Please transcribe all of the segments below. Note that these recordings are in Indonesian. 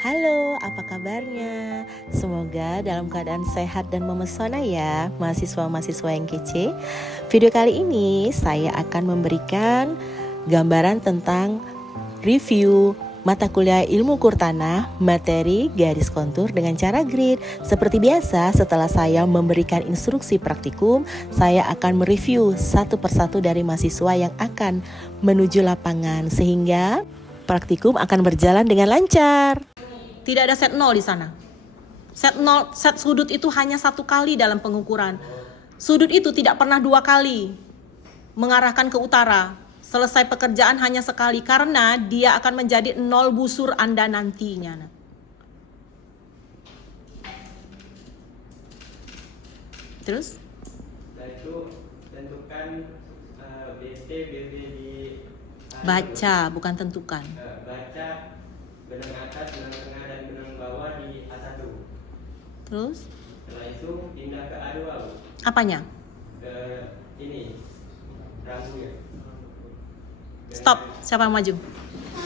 Halo, apa kabarnya? Semoga dalam keadaan sehat dan memesona ya, mahasiswa-mahasiswa yang kece. Video kali ini saya akan memberikan gambaran tentang review mata kuliah ilmu kurtanah, materi garis kontur dengan cara grid. Seperti biasa, setelah saya memberikan instruksi praktikum, saya akan mereview satu persatu dari mahasiswa yang akan menuju lapangan, sehingga praktikum akan berjalan dengan lancar. Tidak ada set 0 di sana. Set sudut itu hanya satu kali dalam pengukuran. Sudut itu tidak pernah dua kali mengarahkan ke utara. Selesai pekerjaan hanya sekali karena dia akan menjadi 0 busur Anda nantinya. Terus? Itu tentukan BT, BB di Baca, bukan tentukan. baca benang atas, benang tengah dan benang bawah di A1. Terus? Setelah itu pindah ke A2. Apanya? Ke ini rambunya. Stop, siapa yang maju?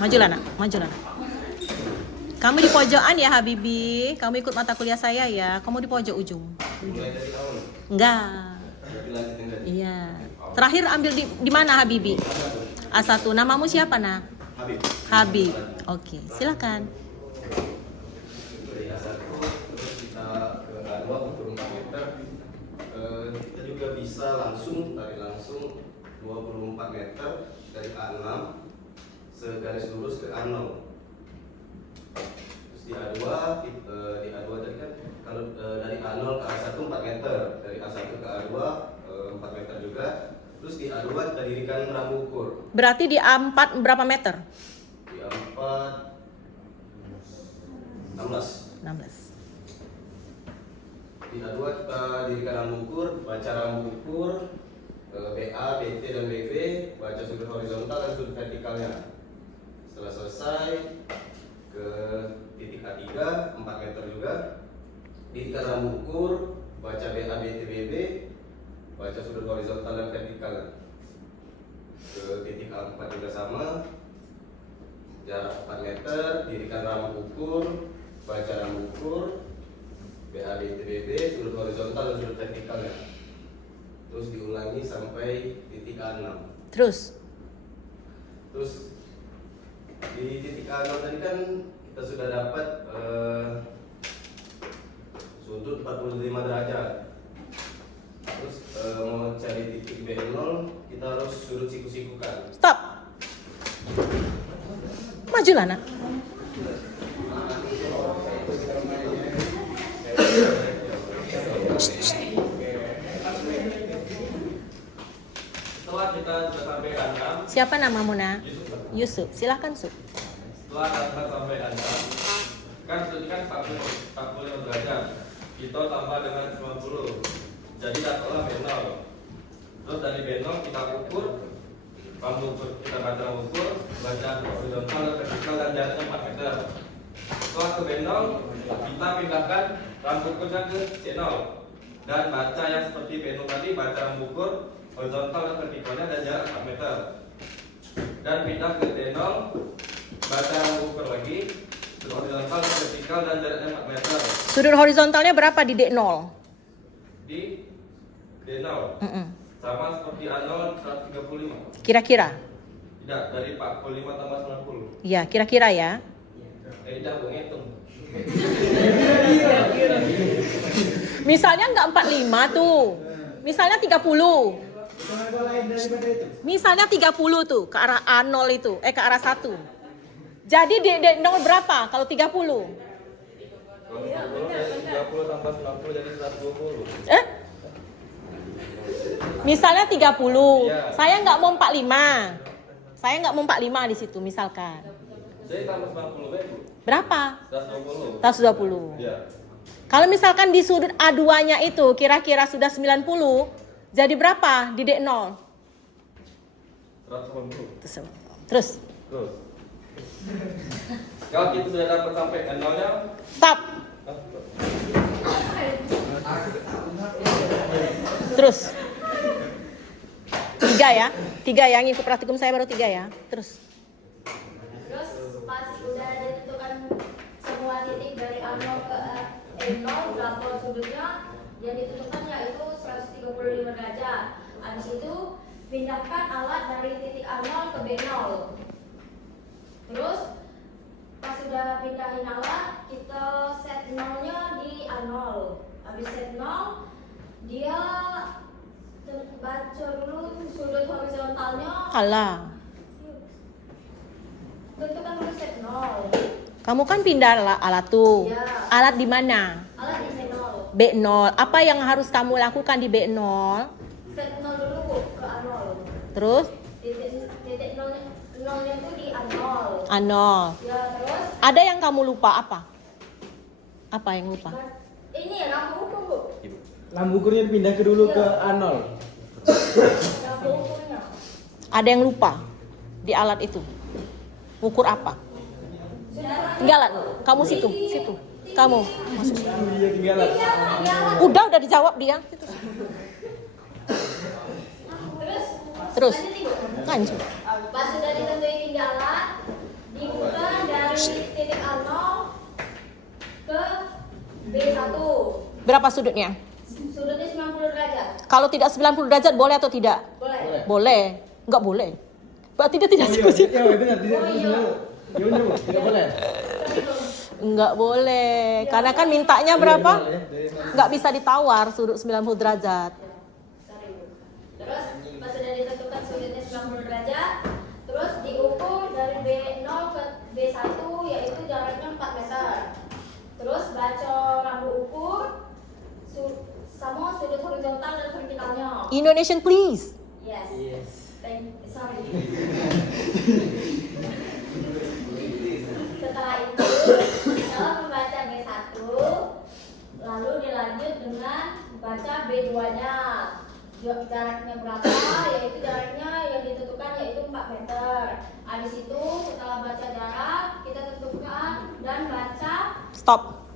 Majulah nak, majulah. Kamu di pojokan ya Habibi. Kamu ikut mata kuliah saya ya. Kamu di pojok ujung. Mulai dari awal. Enggak. Berarti lanjutin tadi. Iya. Terakhir ambil di mana Habibi? A1. Namamu siapa nak? Habib. Habib. Oke, silakan. Dari A1 terus kita ke A2 ukur 4 meter. Kita juga bisa tarik langsung 24 meter dari A6 segaris lurus ke A0. Terus di A2 tadi kan kalau dari A0 ke A1 4 meter, dari A1 ke A2 4 meter juga. Terus di A2 kita dirikan rambu ukur. Berarti di A4 berapa meter? Di A4 16. 16. Di A2 kita dirikan rambu ukur, baca rambu ukur BA, BT dan BB, baca sudut horizontal dan sudut vertikalnya. Setelah selesai ke titik A3 4 meter juga, dirikan rambu ukur, baca BA, BT, BB, baca sudut horizontal dan vertikal. Ke titik A4 juga sama, jarak 4 meter, dirikan rambu ukur, baca rambu ukur, BA, BT, BB, sudut horizontal dan sudut vertikalnya. Terus diulangi sampai titik A6. Terus? Terus di titik A6 tadi kan kita sudah dapat sudut 45 derajat. Terus mau cari titik B0 kita harus sudut siku-sikukan. Stop. Majulah nak. Setelah kita sudah sampai A6, Siapa namamu nak? Yusuf. Silahkan Suf. setelah kita sampai A6, kan sudut kan 45 derajat. Kita tambah dengan 90. Jadi dapatlah B0. Terus dari B0 kita ukur, kita baca ukur, baca horizontal dan vertikal dan jaraknya 4 meter. Setelah ke B0, kita pindahkan rambu ukurnya ke C0 dan baca yang seperti B0 tadi, baca rambu ukur, horizontal dan vertikalnya dan jarak 4 meter. Dan pindah ke D0, baca rambu ukur lagi, horizontal dan vertikal dan jaraknya 4 meter. Sudut horizontalnya berapa di D0? Di D0 sama seperti A0 135. Kira-kira? Tidak, dari 45 tambah 90. Ya, kira-kira ya. Tidak, gue ngitung. Misalnya nggak 45 tuh. Misalnya 30. Misalnya 30 tuh ke arah A0 itu, ke arah 1. Jadi D0 berapa kalau 30? Kalau 30 tambah 90 jadi 120. Misalnya 30. Iya. Saya nggak mau 45. Saya nggak mau 45 di situ misalkan. Jadi tambah 90 Bu. Berapa? 120. 120. Iya. Kalau misalkan di sudut A2-nya itu kira-kira sudah 90, jadi berapa di D0? 180. Terus. Terus. Kalau kita sudah dapat sampai N0-nya, Stop. Terus. 3 ya. 3 ya, ngikut praktikum saya baru 3 ya. Terus. Terus pas udah ditentukan semua B0 berapa sudutnya yang ditentukan yaitu 135 derajat. Habis itu pindahkan alat dari titik A0 ke B0. Terus pas sudah pindahin alat, kita set 0-nya di A0. Habis set 0, dia baca dulu sudut horizontalnya. Alah, Tentukan dulu set 0. kamu kan pindah alat tuh. Ya. Alat di mana? Alat di B0. B0. Apa yang harus kamu lakukan di B0? Set 0 dulu ke A0. Terus Titik 0-nya itu di A0. A0. Ya, terus Ada yang kamu lupa apa? Apa yang lupa? ini rambu ukur, Bu. Lampu ukurnya dipindah ke dulu ke A0. Rambu ukurnya. Ada yang lupa di alat itu? Ukur apa? Sudah Tinggalan. Kamu situ. Kamu. Iya ketinggalan. Udah dijawab dia. Terus. lanjut, Ibu. Lanjut. Pas sudah ditentuin tinggalan, dibuka dari titik A0 ke B1. Berapa sudutnya? Sudutnya 90 derajat. Kalau tidak 90 derajat boleh atau tidak? Boleh. Boleh. Enggak boleh. Berarti dia tidak Oh, suka situ. iya, benar, tidak tidak boleh. Enggak boleh. Karena kan mintanya berapa? Dari nol. Enggak bisa ditawar sudut 90 derajat. Sorry, Bu. Terus pas sudah ditentukan sudutnya 90 derajat, terus diukur dari B0 ke B1 yaitu jaraknya 4 meter. Terus baca rambu ukur sama sudut horizontal dan vertikalnya. Indonesian please. Yes. Yes. Sorry. Setelah itu, setelah membaca B1, lalu dilanjut dengan baca B2-nya. Jaraknya berapa? Yaitu jaraknya yang ditentukan yaitu 4 meter. Habis itu setelah baca jarak, kita tentukan dan baca Stop.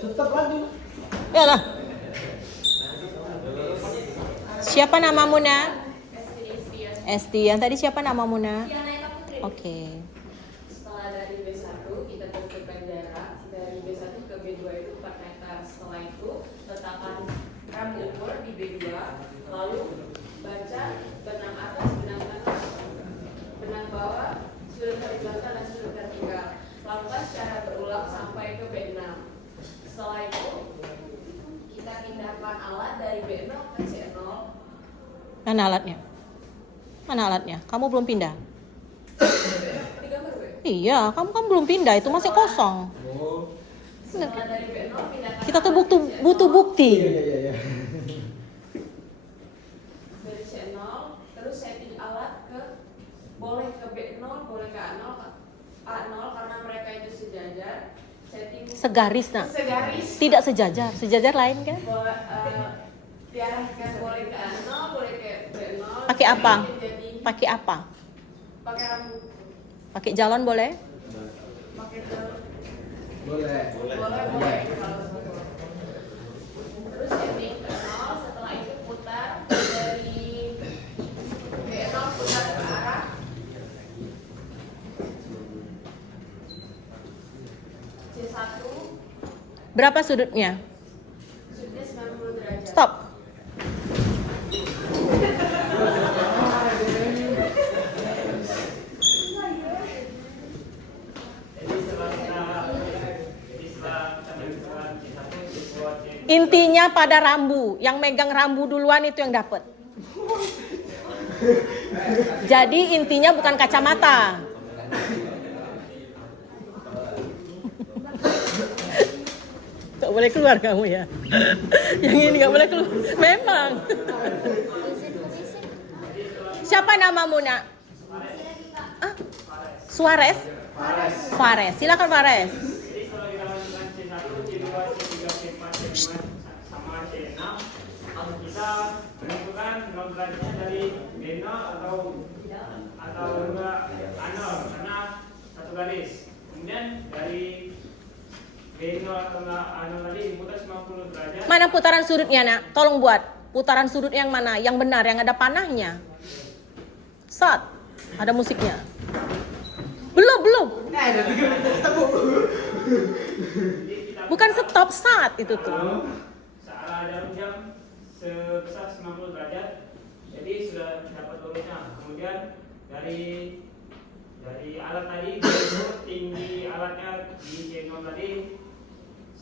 Tetap lagi. Ya lah. Siapa namamu, Nak? Esti. Yang tadi siapa namamu, Nak? Diana Eka Putri. Oke. Setelah dari B1 kita tentukan jarak dari B1 ke B2 itu 4 meter. Setelah itu letakkan rambu ukur di B2, lalu baca benang atas, benang tengah, benang bawah, sudut horizontal dan sudut vertikal. Lakukan secara berulang sampai ke B6. Setelah itu kita pindahkan alat dari B0 ke C0. Mana alatnya? Mana alatnya? Kamu belum pindah? Di gambar gue. Iya, kamu belum pindah. Itu masih kosong. Oh. Setelah dari B0 pindahkan Kita tuh alat butuh, ke C0. butuh bukti. Iya. Dari C0 terus setting alat ke boleh ke B0 boleh ke A0 karena mereka itu sejajar. Setting Segaris, Nak. segaris Tidak sejajar. Sejajar lain kan? boleh diarahkan boleh ke A0 boleh ke B0. Pakai apa? Jadi Pakai apa? pakai rambu Pakai jalan boleh? pakai jalur. Boleh. boleh terus setting ke 0. Setelah itu putar dari B0 putar ke arah C1 Berapa sudutnya? sudutnya 90 derajat. Stop. Intinya pada rambu, yang megang rambu duluan itu yang dapat. Jadi intinya bukan kacamata. Gak boleh keluar kamu ya. Yang ini gak boleh keluar. Memang. Siapa namamu, Nak? Ah? Suarez? Fares. Silakan Fares. Sama C6 kita menentukan derajatnya dari B0 atau enggak A0 karena satu garis. Kemudian dari B0 atau enggak A0 tadi diputar 90 derajat. Mana putaran sudutnya, Nak? Tolong buat. Putaran sudut yang mana? Yang benar, yang ada panahnya. Sat. Ada musiknya. Belum. bukan stop, start itu tuh. Searah jarum jam sebesar 90 derajat. Jadi sudah dapat lurusnya. Kemudian dari alat tadi itu tinggi alatnya di C0 tadi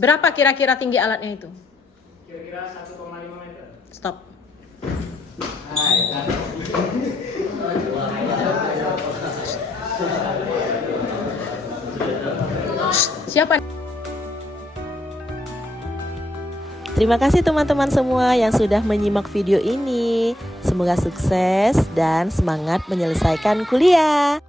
Berapa kira-kira tinggi alatnya itu? kira-kira 1,5 meter. Stop. Siapa? Terima kasih teman-teman semua yang sudah menyimak video ini. Semoga sukses dan semangat menyelesaikan kuliah.